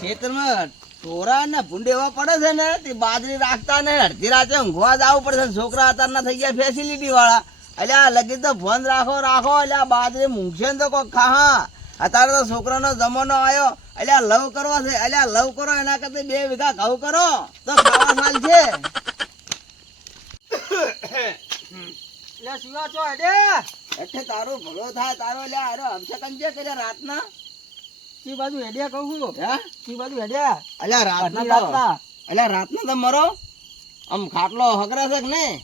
ખેતરમાં ટોરા ને ભૂંડ એવા પડે છે ને તે બાજરી રાખતા ને અડધી રાતે ઊંઘવા જવું પડે છે. છોકરા અત્યારના થઈ ગયા ફેસિલિટી વાળા. અલ્યા લગી તો ફોન રાખો અલ્યા બાજરી મૂકશે ને તો કોઈ ખા. અત્યારે તો છોકરાનો જમાનો આવ્યો. અલ્યા લવ કરવા છે. અલ્યા લવ કરો એના કરતા 2 વીઘા ઘઉં કરો તો ખાવા સાલ છે. શિવા છો હેડે એટલે તારું ભલો થાય તારો. અલ્યા આરો અભિષેકન જે કર્યા રાતના કી બાજુ હેડ્યા કહું છું. હે કી બાજુ હેડ્યા અલ્યા રાતના અલ્યા રાતના તો મરો આમ ખાટલો હકરે છે કે નહીં?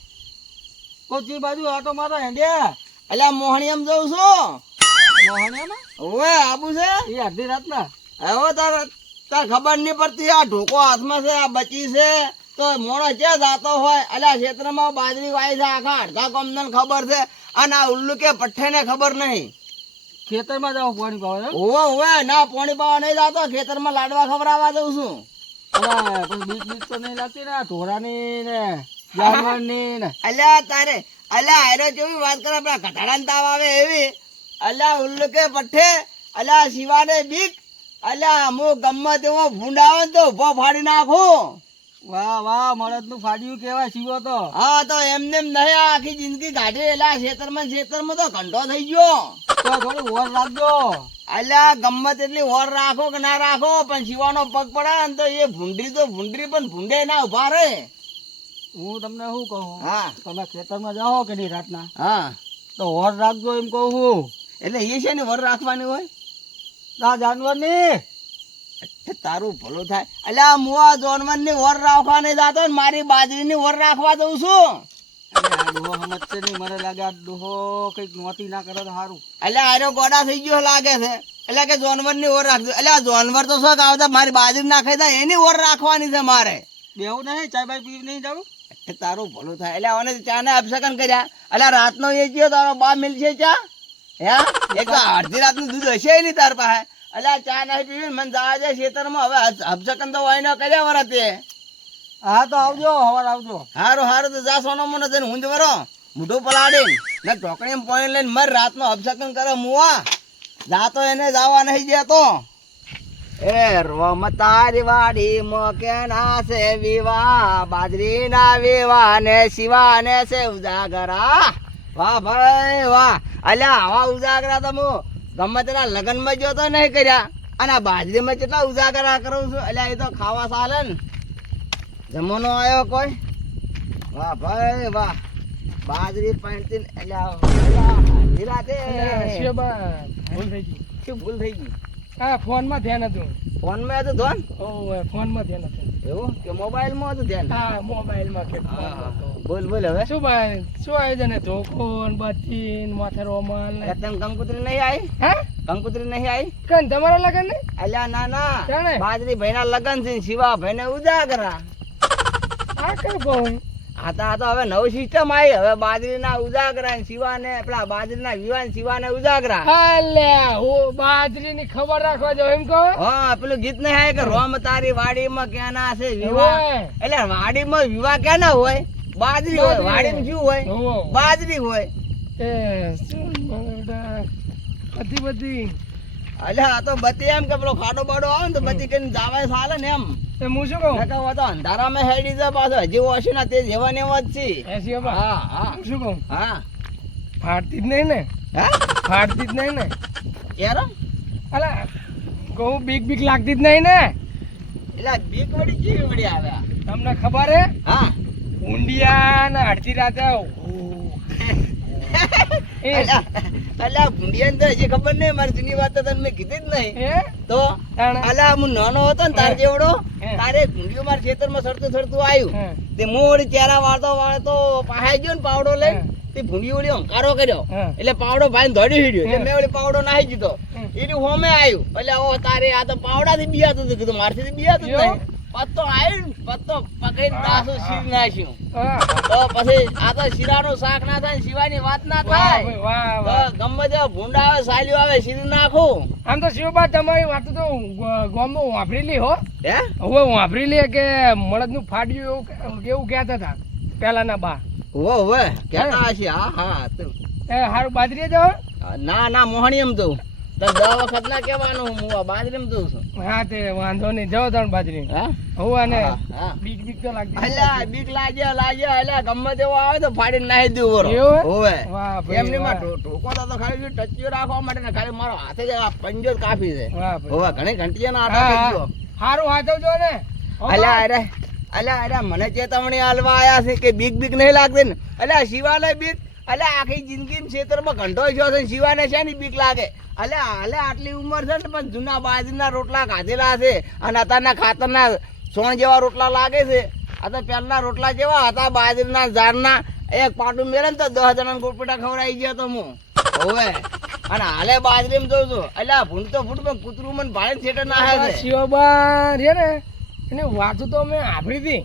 કોચી બાજુ આટો મારો હેડ્યા અલ્યા મોહણી એમ જઉં છું. મોહણિયામાં ઓવે આબુ છે એ અડધી રાતના હવે તાર ખબર નહીં પડતી. આ ઢોકો હાથમાં છે, આ બચી છે તો મોણો ક્યાં જાતો હોય. અલ્યા ક્ષેત્રમાં બાજરી વાય છે આખા અડધા કોમને ખબર છે અને આ ઉલ્લુ કે પઠ્ઠે ને ખબર નહીં. ખેતરમાં જાવ પાણી પાવા ઓવે ઓવે ના પાણી પાવા નહીં જાતો. ખેતરમાં લાડવા ખવડાવવા જઉં છું. કોઈ બીક બીક તો નહીં લાગતી ને આ ઢોરાની ને જાનવરની ને? અલ્યા આયરો જેવી વાત કરે આપડા ઘટાડાને તાવ આવે એવી. અલ્યા ઉલ્લુ કે પઠ્ઠે અલ્યા શિવાને બીક. અલ્યા અમુક ગમત એવો ભૂંડ આવે ને તો ઉભો ફાડી નાખું. વાહ વાહ મળદ નું ફાડ્યું કેવાય શિવો તો. હા તો એમને એમ નહીં આખી જિંદગી કાઢી. એલા ખેતરમાં તો ઘંટો થઈ ગયો. તો થોડી ઓર રાખજો. અલ્યા ગમત એટલી ઓર રાખો કે ના રાખો પણ શિવાનો પગ પડે ને તો એ ભૂંડરી પણ ભૂંડે ના ઉભા રે. હું તમને શું કહું, હા તમે ખેતરમાં જાઓ કે નહીં રાતના હા તો ઓર રાખજો એમ કહું છું. એટલે એ છે ને વર રાખવાની હોય ના જાનવર ની તારું ભલું થાય. અલ્યા મુઆ જોનવર ની વર રાખવા નહીં જાતો ને મારી બાજરી ની વર રાખવા દઉં છું. ડોહો સમજશે નહીં. મને લાગે આ ડોહો કઈક નોતી ના કરે તો સારું. અલ્યા આરો ગોડા થઈ ગયો લાગે છે. એટલે કે જાનવર ની વર રાખજો. અલ્યા જાનવર તો શું આવતા મારી બાજરી નાખાઈ જાય એની વર રાખવાની છે મારે. બેવું નહીં ચાય બાય પીવ નહીં જાવ. તારું ભલું થાય. એટલે મને ચા ને અભિષેકન કર્યા. અલ્યા રાતનો એ ગયો તારો બા મિલ છે ચા? હે એક તો અડધી રાતનું દૂધ હશે નહીં તાર પાસે. અલ્યા ચા નહીં પીવી મને જવા દે ખેતરમાં. હવે અભિષેકન તો વાય ન કર્યા વરતે. હા તો આવજો હવાર આવજો. હારું તો જા સોનો મને જઈને ઊંઝ વરો મોઢું પલાડી ને ઢોકણી પોણી લઈને મર રાતનો અભિષેકન કરે મુવા. જાતો એને જવા નહીં દેતો. એ રોમ તારી વાડી મોકે ના છે વિવાહ બાજરી ના વિવાહ ને શિવા ને છે ઉજાગરા. વાહ ભાઈ વાહ. અલ્યા આવા ઉજાગરા તો હું ગમે તેના લગ્ન માં જો તો નહીં કર્યા અને આ બાજરીમાં કેટલા ઉજાગરા કરું છું. અલ્યા એ તો ખાવા ચાલે ને જમવાનો આવ્યો કોઈ. વાહ ભાઈ વાહ. બાજરી પાણી ભૂલ થઈ ગઈ. શું ભૂલ થઈ ગઈ? હા ફોન માં ધ્યાન હતું. ફોન માં હતું ધોન? ફોન માં ધ્યાન હતું. એવું કે મોબાઈલ માં હતું ધ્યાન? હા મોબાઈલ માં કે બોલ બોલ હવે શું ભાઈ શું આયોજન છે? ધોકો બચીન માથે રોમલ તને કંકુતરી નહીં આવી? હે કંકુતરી નહીં આવી? કન તમારા લગન ને? અલ્યા ના ના જાણે બાજરી ભાઈ ના લગન છે શિવા ભાઈ ને ઉજાગરા. આ કઈ કહું આ તો હવે નવી સિસ્ટમ આવી. હવે બાજરી ના ઉજાગરા ને શિવા ને પેલા બાજરી ના વિવાહ શિવા ને ઉજાગરા. અલ્યા હું બાજરી ની ખબર રાખવા જાવ એમ કહો. હા પેલું ગીત નહીં આવે કે રોમ તારી વાડી માં ક્યાંના છે વિવાહ. એટલે વાડી માં વિવાહ ક્યાં ના હોય? બાજરી હોય. વાડી માં શું હોય? બાજરી હોય. બધી અલ્યા આ તો બધી એમ કે પેલો ખાડો બાડો આવે ને તો બધી કઈ જાવાય ચાલે ને એમ. હું શું કહું તો અંધારામાં હેડી જાય પાછો હજી ઓછી ના તે જેવા ને એવા જ છે. હા હા શું કહું હા ફાટતી જ નહીં ને? હે ફાટતી જ નહીં ને? કેરો અલા કહું બીક બીક લાગતી જ નહીં ને? એટલે બીક વળી કેવી વળી આવે? તમને ખબર હે હા ઊંડિયા ને અડધી રાતે અલ્યા ભૂંડિયાને તો હજી ખબર નહીં. મારી જૂની વાત તો તને મેં કીધી જ નહીં. તો અલ્યા હું નાનો હતો ને તાર જેવડો તારે ભૂંડિયો મારા ખેતરમાં સડતું આવ્યું તે હું વળી ચેરા વાળતો પહાઈ ગયો ને પાવડો લઈને તે ભૂંડિયો વળી હંકારો કર્યો એટલે પાવડો ભાઈ દોડી હીડ્યો એટલે મેં વળી પાવડો નાહી દીધો. એની હોમે આવ્યું એટલે ઓ તારે આ તો પાવડા થી બિયાતું હતું. કીધું મારથી બિયાતું જ નહીં. પત્તો આવ્યું પત્તો પકડીને દાસો શીર નાખ્યું. તો પછી આ તો શીરાનું શાક ના થાય સિવાયની વાત ના થાય. ગમે તે ભૂંડા આવે સાલ્યો આવે શીર નાખું. આમ તો શિવબા તમારી વાત તો ગામમાં વાપરેલી હો. હે હવે વાપરેલી કે મળદ નું ફાડ્યું એવું કહેતા હતા પેલાના બા. હોવે કેતા હશે. હા હા એ હારું બાજરી જાવ? ના ના મોહણી એમ તો તો 10 વખત ના કહેવાનું હું આ બાજરીમાં જોઉં છું. હા તે વાંધો નહીં જાઓ તાણ બાજરી હા હું અને હા. બીક બીક તો લાગતી અલ્યા બીક લાગે ગમે તેવો આવે તો ફાડીને નાહી દેવું બરો. એવું? હોવે વાહ ભાઈ, એમની માં વાહ. ઢોકો તો ખાલી ટચીઓ રાખવા માટે ને ખાલી મારો હાથે જ આ પંજો જ કાપી છે. વાહ ભાઈ. હોવે ઘણી ઘંટીયાના હા, આટા હા. થઈ ગયો. હારું હાચવજો ને હો અલ્યા મને ચેતવણી આલવા આયા છે કે બીક બીક નહીં લાગતી ને. અલ્યા શિવાને બીક અલ્યા આખી જિંદગી ખેતરમાં ઘંટો ગયો છે શિવાને શેની બીક લાગે. અલ્યા આટલી ઉંમર છે ને પણ જૂના બાજરીના રોટલા ખાધેલા છે અને અત્યારના ખાતરના સોણ જેવા રોટલા લાગે છે. આ તો પહેલા રોટલા જેવા હતા બાજરીના ઝાડના. એક પાટું મેળે ને તો 10 જણાને ગોપીટા ખવડાવી ગયો તો હું. હોવે અને હાલે બાજરીમાં જોઉં છું. અલ્યા ભૂંડ તો ફૂટ પણ કૂતરું મને ભાડે થિયેટર ના આવે છે. શિવબા રે ને એને વાતું તો મેં સાંભળી હતી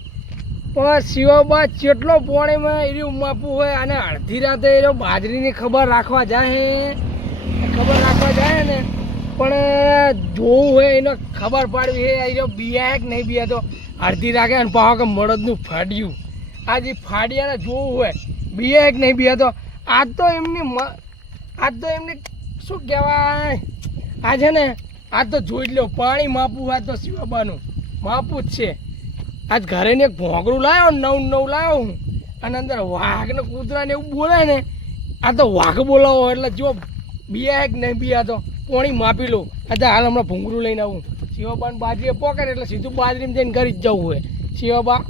પણ શિવબા કેટલો પોણીમાં એની માપવું હોય અને અડધી રાતે એ બાજરીની ખબર રાખવા જાય ને પણ જોવું હોય એને ખબર પાડવી હે એ બિયા કે નહીં બિયા તો અડધી રાખે અને પાછો કે મળદનું ફાડ્યું આ જે ફાડ્યાને જોવું હોય બિયા કે નહીં બિયા તો આજ તો એમની શું કહેવાય આ છે ને આજ તો જોઈ જ લો પાણી માપવું આજ તો શિવબાનું માપવું જ છે. આજ ઘરે ને એક ભોંગડું લાવ્યો નવ લાવ્યો હું અને અંદર વાઘ ને કૂતરા ને એવું બોલે ને આ તો વાઘ બોલાવો એટલે જો બિયા કે નહીં બિયા તો પાણી માપી લો. અત્યારે હાલ હમણાં ભૂંગળું લઈને આવું શિવબાને બાજરીએ પોકેટ એટલે સીધું બાજરીમાં જઈને ઘરે જ જવું હોય. શિવબા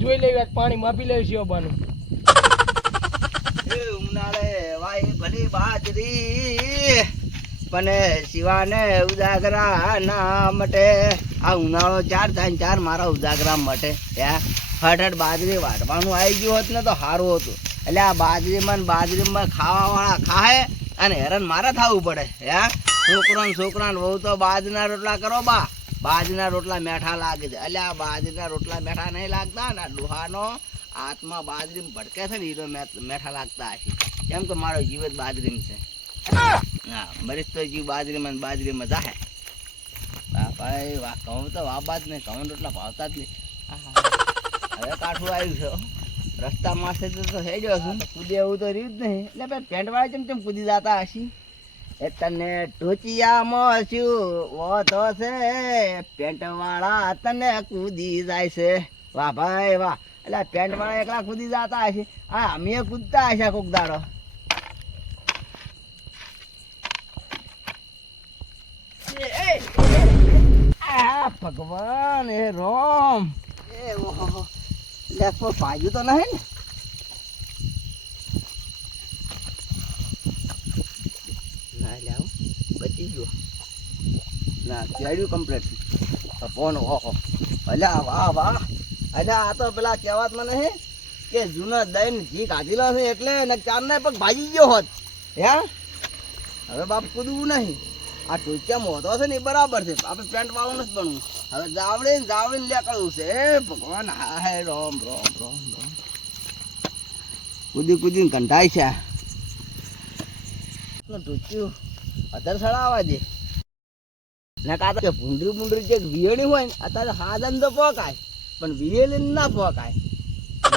જોઈ લેવી આજ પાણી માપી લેવું શિવબાનું. ઉનાળે વાય ભલી બાજરી પણ શિવાને ઉજાગરા ના મટે. આ ઉનાળો 4 થાય 4 મારા ઉજાગરા મટે. ફટાફટ બાજરી વાટવાનું આવી ગયું હોત ને તો સારું હતું. એટલે આ બાજરીમાં ખાવાવાળા ખાય અને હેરાન મારે થવું પડે. છોકરાને બહુ તો બાજરીના રોટલા કરો બા. બાજરીના રોટલા મેઠા લાગે છે. એટલે આ બાજરીના રોટલા મેઠા નહીં લાગતા ને ડોહાનો આત્મા બાજરીમાં ભટકે છે ને એ મેઠા લાગતા હશે. કેમ કે મારો જીવ જ બાજરીમાં છે. હા મરીશ તો જીવ બાજરીમાં જાહે. ભાઈ વાહ ઘઉં તો વાપા જ નહીં. ઘઉં રોટલા ભાવતા જ નહીં. હવે કાઠું આવ્યું છે રસ્તા માસે તો થઈ ગયો છું. કૂદે એવું તો રહ્યું જ નહીં. એટલે ભાઈ પેન્ટ વાળા ચમ કૂદી જતા હશી. એ તને ટોચિયામાં શું ઓતો છે પેન્ટ વાળા તને કૂદી જાય છે. વાહ ભાઈ વાહ. એટલે પેન્ટ વાળા એકલા કૂદી જતા હશે. હા અમે કૂદતા હશે કોક દાડો. ભગવાન એ રોમ એ ઓહો લેફો ભાજ્યું તો નહીં ને. ના લાવ બચી ગયો ના ચડ્યું કમ્પ્લીટ ફોન. ઓહો અલ્યા વાહ વાહ. અલ્યા આ તો પેલા કહેવાત મને હે કે જૂના દહીં ઘી કાઢેલો છે એટલે ચારના પગ ભાજી ગયો હોત. હવે બાપ કૂદવું નહીં. આ ટોચિયા મોતો છે ને એ બરાબર છે. આપણે પેન્ટ વાળું નથી બનવું. હવે જાવડે લેકડવું છે. ભગવાન હા હે રોમ રોમ રોમ રોમ. કૂદીને કંટાય છે. ટોચ્યું અત્યારે સડાવવા દે ને કાં તો ભૂંડરી જે વિયેણી હોય ને અત્યારે હાજન તો પોકાય પણ વિયેલી ના પોકાય.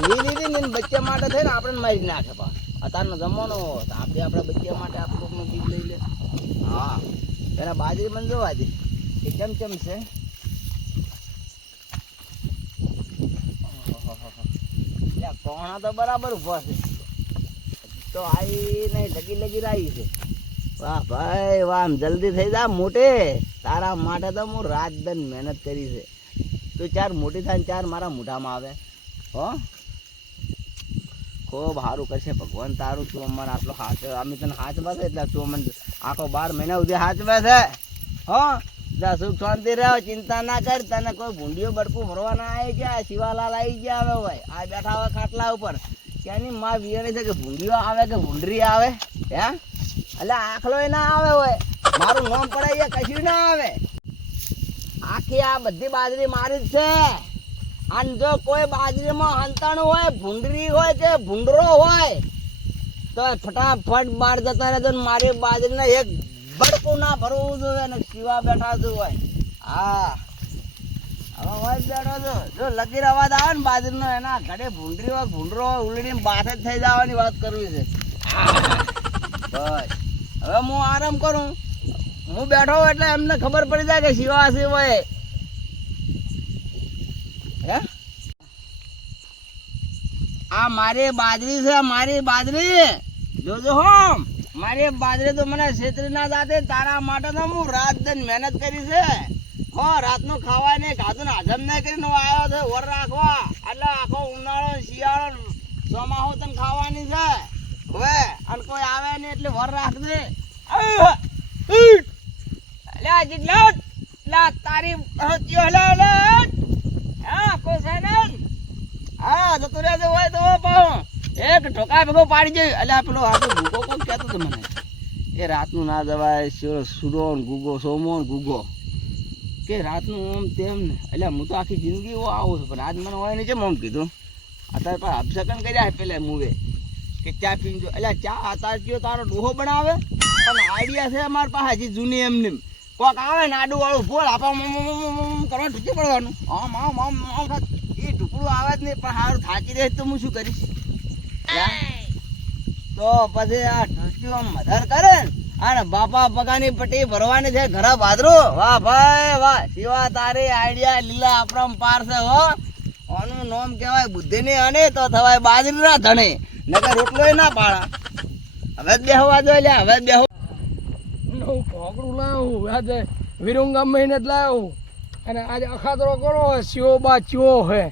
વિયેલી ને બચ્ચા માટે થઈને આપણે મારી નાખે. પણ અત્યારનો જમાનો આપણે બચ્ચા માટે આપણે કોકનું બીજ લઈ લે. હા એના બાજરી મને જોવા દે એ ચમચમ છે. કોણા તો બરાબર ઉભો છે તો આવી નહીં લગી રહી છે. વાહ ભાઈ વાહ જલ્દી થઈ જા મોટે. તારા માટે તો હું રાત દિન મહેનત કરી છે. તું 4 મોટી થાય 4 મારા મોઢામાં આવે. હો ખૂબ સારું કરશે ભગવાન તારું. તું મને આટલો હાથ અમે તને હાચવે છે એટલે તું મને આખો 12 મહિના સુધી હાચવે છે. હો જા સુખ શાંતિ રહ્યો ચિંતા ના કર. તને કોઈ ભૂંડીઓ બડકું ભરવાના આવી ગયા. શિવાલાલ આવી ગયા. હવે હોય આ બેઠા હોય ખાટલા ઉપર. ત્યાંની માં વિયાણી છે કે ભૂંડીઓ આવે કે ભૂંડરી આવે. એટલે આખલો ના આવે હોય મારું નામ પડાય કશું ના આવે. આખી આ બધી બાજરી મારી જ છે. અને જો કોઈ બાજરીમાં હંતાણું હોય ભૂંડરી હોય કે ભૂંડરો હોય તો ફટાફટ બહાર જતા રહેતો. મારી બાજરીને એક બડકું ના ભરવું જોઈએ ને શિવા બેઠા છું હોય. હા હવે હોય બેઠો છો. જો લગીર અવાજ આવે ને બાજરીનો એના ઘડે ભૂંડરી હોય ભૂંડરો હોય ઉલડીને બાથે જ થઈ જવાની વાત કરવી છે. બસ હવે હું આરામ કરું હું બેઠો હોઉં એટલે એમને ખબર પડી જાય કે શિવા શિવાય હે આ મારી બાજરી છે, મારી બાજરી જોજો હો, મારી બાજરી તો મને છેતરી ના જાતે. તારા માટે તો હું રાત દિન મહેનત કરી છે. હો રાતનું ખાવાય નહીં, ખાધું ને હજમ નહીં કરીને આવ્યો છે વર રાખવા. એટલે આખો ઉનાળો શિયાળો ચોમાહો તને ખાવાની છે હવે, અને કોઈ આવે નહીં એટલે વર રાખજે. તારી હા કોઈ છે ને હા જતું રહેજો હોય તો પાહો એક ઠોકા ભેગો પાડી જાય. એટલે પેલો આપણે ગુગો કોણ કહેતો હતો મને એ રાતનું ના જવાય, સુરો ગુગો સોમો ગુગો કે રાતનું ઓમ તેમ ને. એટલે હું તો આખી જિંદગી આવું છું, પણ આજ મને હોય નહીં છે મમ કીધું અત્યારે પણ અપસકન કર્યા પેલા મુવે કે ચા પીજો. એટલે ચા અત્યારે કયો તારો ડોહો બનાવે, પણ આઈડિયા છે અમારી પાસે હજી જૂની એમને કોક આવે ને આડું વાળું ફોલ આપણા કરવા ઢૂકી પડવાનું આમ આમ આમ આમ એ ઢુકડું આવે જ નહીં. પણ સારું થાકી રહે તો હું શું કરીશ? તો પછી આ ઢૂકીઓ મધર કરે અને બાપા પગાની પટ્ટી ભરવાની છે ઘરા ભાદરો. વાહ ભાઈ વાહ શિવા તારી આઈડિયા લીલા અપરમ પાર છે હો. આનું નામ કહેવાય બુદ્ધિ ની અને તો થવાય બાજરી ના ધણે, નકર રોટલો ના પાડા. હવે જ બેહવા દો એટલે હવે જ બેહો. હું પોકડું લાવું આજે વિરુંગા મહિને જ લાવું અને આજે અખાતરો કરો ચીવો બા ચીવો હે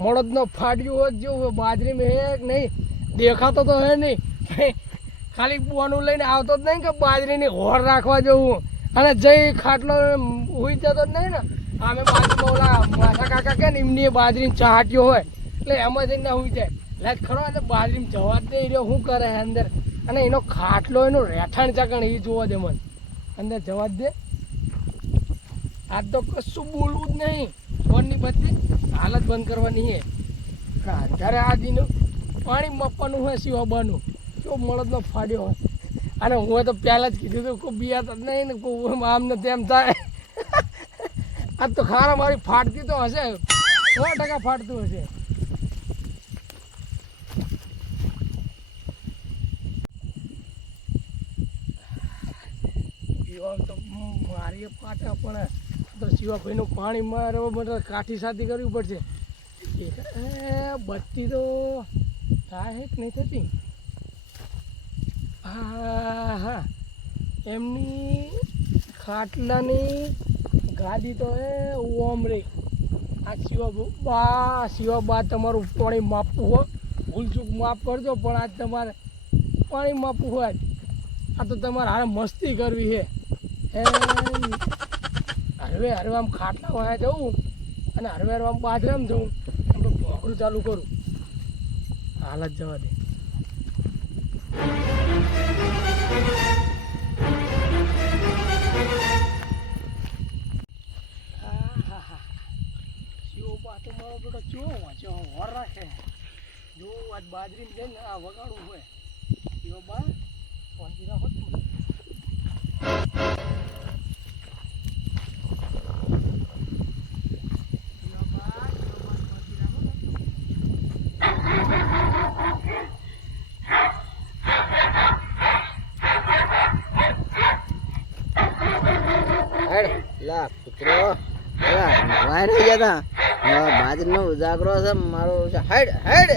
મોડદનો ફાડ્યું હોય જેવું બાજરીમાં હે નહીં દેખાતો તો હે નહીં, ખાલી બોનું લઈને આવતો જ નહીં કે બાજરીની હોર રાખવા જવું અને જઈ ખાટલો હોઈ જતો જ નહીં ને. અમે બાજરીમાં ઓલા માથા કાકા કે ને એમની બાજરીને ચાહટ્યો હોય એટલે એમાં જઈને હોઈ જાય. એટલે ખરો એટલે બાજરીમાં જવા જ નહીં રહ્યો શું કરે અંદર, અને એનો ખાટલો એનું રહેઠાણ ચાકણ એ જોવા દે મને અંદર જવા જ દે. આજ તો કશું બોલવું જ નહીં, ફોનની બધી હાલત બંધ કરવાની છે. જ્યારે આ દીનું પાણી માપવાનું હોય શિવાબાનું કેવો મળદનો ફાડ્યો હોય. અને હું તો પહેલાં જ કીધું હતું કોઈ બિયા તો નહીં ને કોઈ આમ ને તેમ થાય. આજ તો ખારા મારી ફાટતી તો હશે, 100% ફાટતું હશે. તો મારી પાટા પણ તો શિવાભાઈનું પાણી મારે મતલબ કાઠી સાથી કરવી પડશે. બત્તી તો થાય કે નહીં થતી? હા હા એમની ખાટલાની ગાદી તો ઓમ રહી. આ શિવાબા તમારું પાણી માપવું હોય ભૂલચૂક માફ કરજો, પણ આજ તમારે પાણી માપવું હોય આ તો તમારે હારે મસ્તી કરવી છે. હરવે આમ ખાટલા વાયા જવું અને હરવે આમ બાજરામાં જવું. આપણે ભોગડું ચાલુ કરું હાલત જવા દે. શિવબા તો મારો બેટો ચો વાંચો હોર રાખે જો આજ બાજરીમાં જઈને આ વગાડવું હોય. શિવબા પહોંચી રાખો બાજરીનો ઉજાગરો છે મારો. હેડ હેડ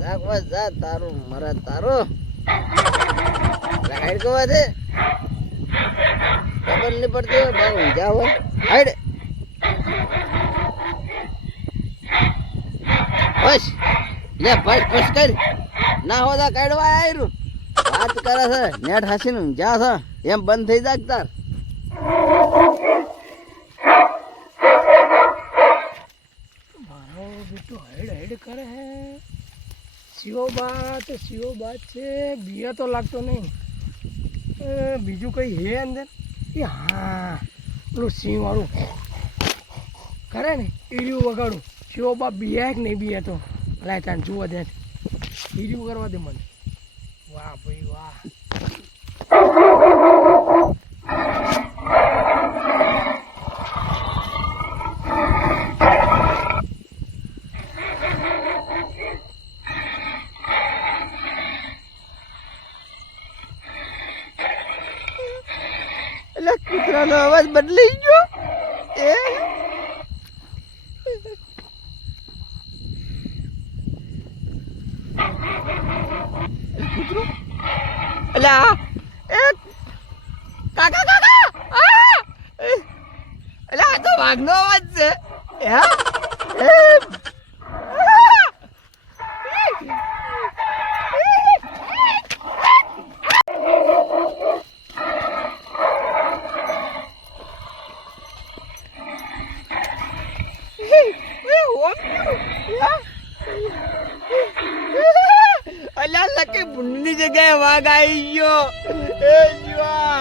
જાગવા જા તારું મરે તારો હેડ કવા છે ખબર નહીં પડતી બહુ ઊંઝા હોય. હેડ બસ લે બસ બસ કર ના હોતા કાઢવા આવ્યું વાત કરે છે નેટ હાસીને ઊંઝા છે એમ બંધ થઈ જાય તાર. હેડ કરે હે શિવબા છે બિયા તો લાગતો નહીં. બીજું કઈ હે અંદર? એ હા પેલું સિંહ વાળું કરે ને ઈર્યું વગાડું. શિવબા બિયા કે નહીં બિયા તો લાય તાન જુઓ દે ઈર્યું કરવા દે મને. વાહ ભાઈ વાહ. એ કૂતરું અલા એ કાકા કાકા અલા આ તો વાઘનો અવાજ છે હે અલ્યા લકી ભૂંડની જગ્યાએ વાઘ આવી ગયો એ જીવા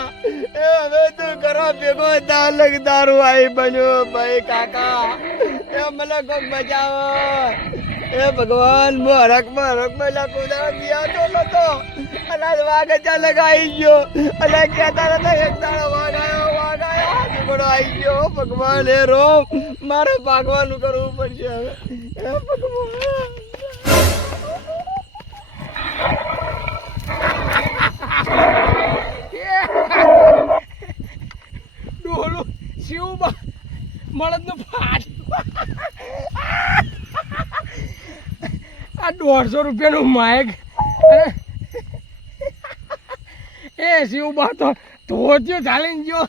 એ હવે તો કરો ભેગો દાલક દારૂ આવી બન્યો ભાઈ કાકા એ મને કોક બચાવો એ ભગવાન મો હરક મેલા કુદા ગયા તો નતો અલા વાઘ અચાનક આવી ગયો અલા કહેતા નતા એક દાડો વાઘ આવ્યો ઝઘડો આવી ગયો ભગવાન એ રોમ મારે ભાગવાનું કરવું પડશે હવે એ ભગવાન ડોલું શિવબા મળદનું ફાટ આ 150 રૂપિયાનું માયક એ શિવબા તો ધોત્યો ચાલીને ગયો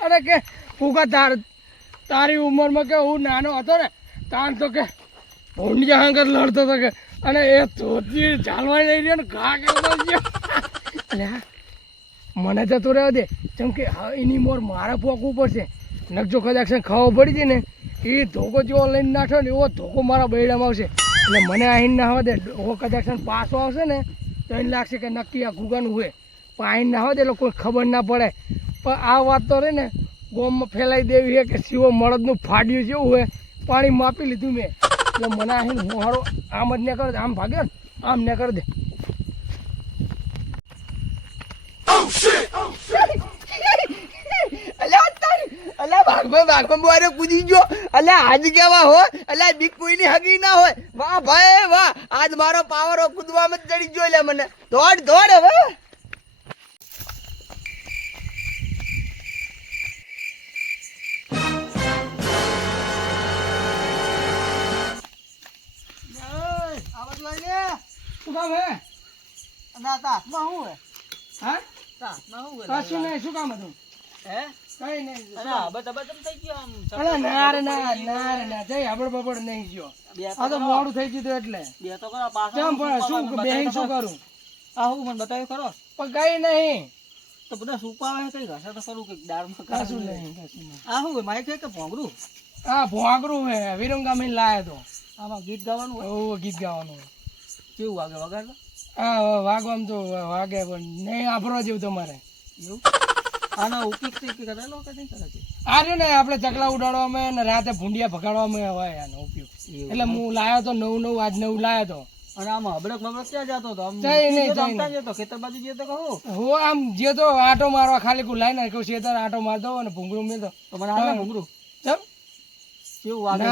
અરે કે ફૂકા તારી ઉંમરમાં કે હું નાનો હતો ને તાન તો કે ભૂંડિયા હાંગર લડતો હતો કે અને એ ધોતી ચાલવા નહીં રહ્યો ને ઘા કરતો ગયો અલે મને જતો રહેવા દે જેમ કે એની મોર મારે પોકવું પડશે નકજો કદાચ ખાવા પડી જાય ને એ ધોકો જેવો લઈને નાખ્યો ને એવો ધોકો મારા બૈડામાં આવશે એટલે મને આહીને ના આવવા દે ધોકો કદાચ પાછો આવશે ને તો એને લાગશે કે નક્કી આ ગુગાનું હોય પણ આહીને ના આવવા દે એટલે કોઈ ખબર ના પડે પણ આ વાત તો રહે ને ગોમમાં ફેલાઈ દેવી છે કે શિવો મળદનું ફાડ્યું જેવું હોય પાણી માપી લીધું મેં એટલે મને આહીને હું હારો આમ જ ને કરી દે આમ ભાગ્યો ને આમ ને કરી દે ભાગમાં બોરે કૂદી ગયો અલ્યા આજ કેવા હોય અલ્યા બીક કોઈની હગી ના હોય વાહ ભાઈ વાહ આજ મારો પાવર કૂદવામાં જ ચડી ગયો લ્યા મને દોડ હવે શું કામ હે ના તાતમાં હું હે હા તાતમાં હું કશું નહીં શું કામ હતું હે કઈ નહીં અલા બતમ થઈ ગયો આમ અલા ના રે ના જઈ હબડ બબડ નહીં ગયો આ તો મોડું થઈ ગયું એટલે બે તો કરો પાછા કેમ પણ શું બેહી શું કરું આ હું મને બતાવ્યું કરો પણ કઈ નહીં તો બધા સુપાવે કઈ ઘસે તો કરું કે દાળમાં કશું નહીં આ હું માઈક છે કે ભોંગરું હા ભોંગરું હે વિરંગા મેં લાયો તો આમાં ગીત ગાવાનું હોય ઓ ગીત ગાવાનું કેવું વાગે વગાડ હા વાગવામ તો વાગે પણ નહીં આફરો જેવું તમારે એવું આનો ઉપયોગ કરેલો કે નહીં કરે છે આ રહ્યો ને આપણે ચકલા ઉડાડવામાં ને રાતે ભૂંડિયા ભગાડવામાં હોય આનો ઉપયોગ એટલે હું લાયો તો નવું આજ નવું લાયો તો અને આમાં હબડક બબડક ક્યાં જતો હતો આમ જતો ખેતર બાજુ જતો કહું હું આમ જે તો આટો મારવા ખાલી કુ લાઈ નાખ્યો શેતર આટો મારતો અને ભૂંગળું મેં તો મને હાલે ભૂંગળું ચમ કેવું વાગે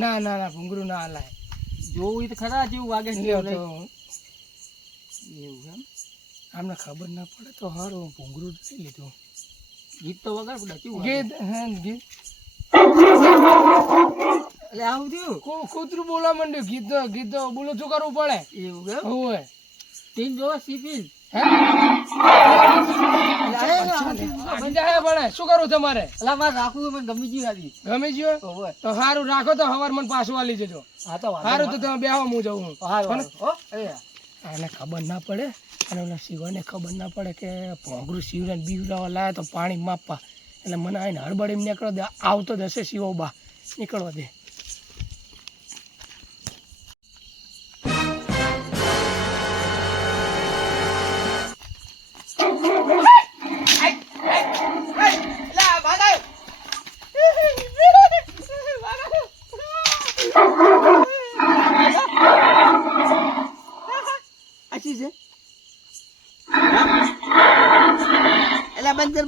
ના ભૂંગળું ના હલાય જોવું તો ખરા જેવું વાગે એવું એમ આમને ખબર ના પડે તો હારું ભૂંગળું લઈ લીધું ગીત તો વગાડ કેવું ગીત હા ગીત એટલે આવું થયું કૂતરું બોલવા માંડ્યું ગીત તો બોલો શું કરવું પડે એવું એમ હોય ટીમ જોવા સીપી શું કરવું તમારે એટલે મારે રાખવું મને ગમી ગયું આજી ગમી ગયો તો સારું રાખો તો હવાર મને પાછું આલી જજો હા તો સારું તો તમે બેહવા હું જવું આને ખબર ના પડે અને ઓલા શિવાને ખબર ના પડે કે ભોંગરું શિવને બીવડાવવા લાયા તો પાણી માપવા એટલે મને આઈને હળબડ એમ નીકળવા દે આવતો જ હશે શિવો બા નીકળવા દે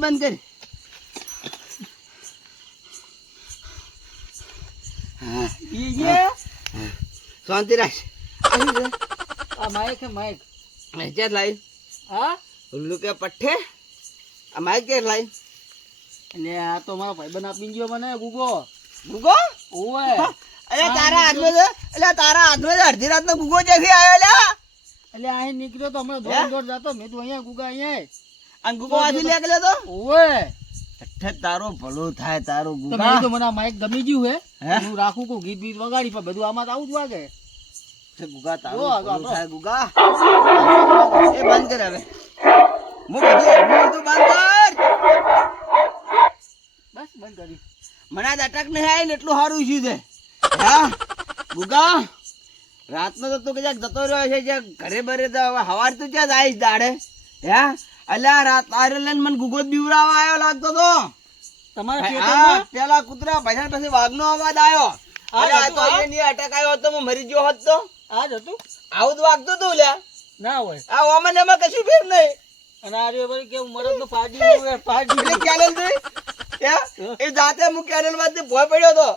બંધ કર શાંતિ રાખ આ માઇક માઇક ક્યાં લાવી હા ઉલ્લુ કે પઠ્ઠે આ માઇક ક્યાં લાવી એટલે આ તો મારો ભાઈબંધ આપી ગયો મને ગુગો. ગુગો ઓવે અરે તારા હાથમાં છે એટલે તારા હાથમાં છે અડધી રાતનો ગુગો ક્યાંથી આવ્યો લ્યા એટલે અહીં નીકળ્યો તો હમણાં દોડ જતો મેં તો અહીંયા ગુગા અહીંયા આ ગુગો આથી લે ગયો તો ઓવે અઠે તારો ભલો થાય તારો તો ગુગા મેં તો મને આ માઇક ગમી ગયું હે? હે હું રાખું કોઈ ગીત બીત વગાડી પણ બધું આમાં તો આવું જ વાગે. અઠે ગુગા તારો જો, ભલો આપણો. થાય ગુગા એ બંધ કર હવે હું બધું બંધ કર બસ બંધ કરી. મને આજ અટક નહીં આવી ને એટલું સારું શું છે હા ગુગા રાતનો તો તું કદાચ જતો રહ્યો છે જ્યાં ઘરે બરે તો હવે સવાર તું ક્યાં આવીશ દાડે હે અલ્યા રાત તારે લઈને મને ગુગો જ બીવરાવા આવ્યો લાગતો તો તમારા હા ખેતરમાં પેલા કૂતરા ભજન પછી વાઘનો અવાજ આવ્યો અરે આ તો અહીંયા અટક આવ્યો હોત તો હું મરી ગયો હોત તો આ જ હતું આવું જ વાગતું તું લ્યા ના હોય. આ ઓમન એમાં કશું ફેર નહીં અને આ રહ્યો ભાઈ કેવું મરદ નું ફાડી ફાડી એટલે કેનલ જોઈ એ જાતે હું કેનલ માંથી ભોય પડ્યો તો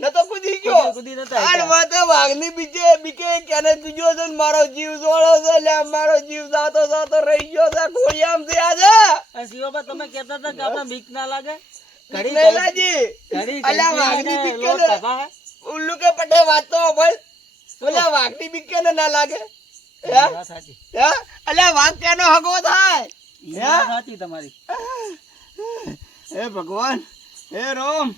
ન તો કૂદી ગયો કૂદી નતા આડ વાતે વાઘની બીકે કેનલ કૂદ્યો છે ને મારો જીવ જોડો છે લે મારો જીવ જાતો જાતો રહી ગયો છે ખોડિયામ છે આજે શિવાબા તમે કહેતા હતા કે આપણે બીક ના લાગે ઘડી નહીં લાજી ઘડી અલ્યા વાઘની બીકે ને ઉલ્લુ કે પટે વાતો બોલ ઓલા વાઘની બીકે ને ના લાગે હે સાચી હે અલ્યા વાઘ કેનો હગો થાય સાચી તમારી. હે ભગવાન હે રોમ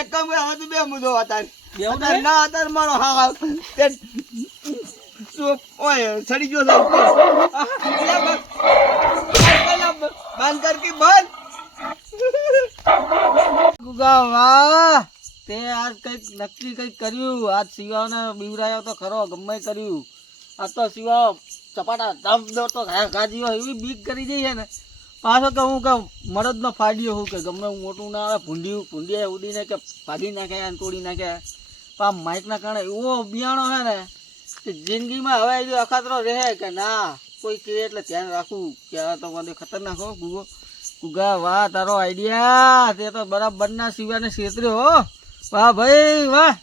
એક કામ કર હવે તું બે મુદો હતા બેહું અત્યારે ના અત્યારે મારો હા તે તું ઓય સડી ગયો છે ઉપર. બંધ કર કે બંધ ગુગા વાહ તે આજ કઈક નક્કી કઈક કર્યું. આજ શિવાને બીવરાયો તો ખરો ગમે કર્યું. આ તો શિવા ચપાટા દમ દોડતો ગાજીઓ એવી બીક કરી દઈ છે ને પાછો કે હું કે મરદ નો ફાડ્યો હું કે ગમે હું મોટું ના આવે ભૂંડી ઉડીને કે ભાગી નાખે અને તોડી નાખે. પણ માઇક ના કારણે એવો બિયાણો છે ને કે જિંદગીમાં હવે એ અખાતરો રહે કે ના કોઈ કહે એટલે ધ્યાન રાખવું કે આ તો મને ખતરનાક હો ગુગો. ગુગા વાહ તારો આઈડિયા તે તો બરાબર ના શિવાને છેતર્યો હો. વાહ ભાઈ વાહ.